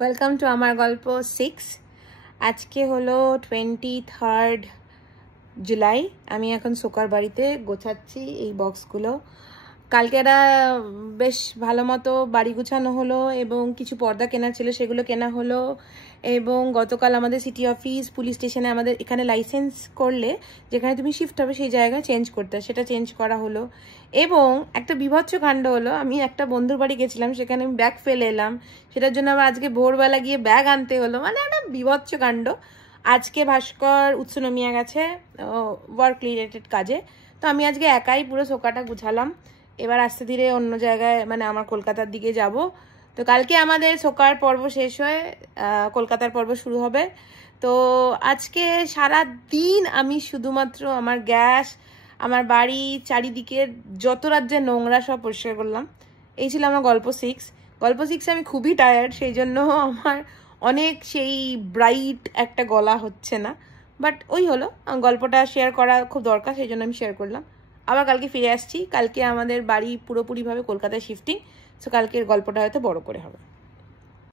Welcome to আমার গল্প 6। আজকে হলো 23 জুলাই। আমি এখন সোকার বাড়িতে গোছাচ্ছি এই বক্সগুলো। কালকে একটা বেশ ভালো মতো বাড়ি গুছানো হলো এবং কিছু পর্দা কেনা ছিল সেগুলো কেনা হলো। এবং গতকাল আমাদের সিটি অফিস পুলিশ স্টেশনে আমাদের এখানে লাইসেন্স করলে যেখানে তুমি শিফট হবে সেই জায়গায় চেঞ্জ করতে, সেটা চেঞ্জ করা হলো। এবং একটা বিভৎস কাণ্ড হলো, আমি একটা বন্ধুর বাড়ি গেছিলাম, সেখানে আমি ব্যাগ ফেলে এলাম, সেটার জন্য আবার আজকে ভোরবেলা গিয়ে ব্যাগ আনতে হলো। মানে একটা বিভৎস কাণ্ড। আজকে ভাস্কর উৎসনমিয়া গেছে ওয়ার্ক রিলেটেড কাজে, তো আমি আজকে একাই পুরো সোকাটা গুছালাম। এবার আস্তে ধীরে অন্য জায়গায় মানে আমার কলকাতার দিকে যাব। তো কালকে আমাদের সোকার পর্ব শেষ হয়ে কলকাতার পর্ব শুরু হবে। তো আজকে সারা দিন আমি শুধুমাত্র আমার গ্যাস, আমার বাড়ি চারিদিকে যত রাজ্যে নোংরা সব পরিষ্কার করলাম। এই ছিল আমার গল্প 6। গল্প 6 আমি খুবই টায়ার্ড, সেই জন্য আমার অনেক সেই ব্রাইট একটা গলা হচ্ছে না, বাট ওই হলো, গল্পটা শেয়ার করা খুব দরকার, সেই জন্য আমি শেয়ার করলাম। আবার কালকে ফিরে আসছি। কালকে আমাদের বাড়ি পুরোপুরিভাবে কলকাতায় শিফটিং, সো কালকের গল্পটা হয়তো বড় করে হবে।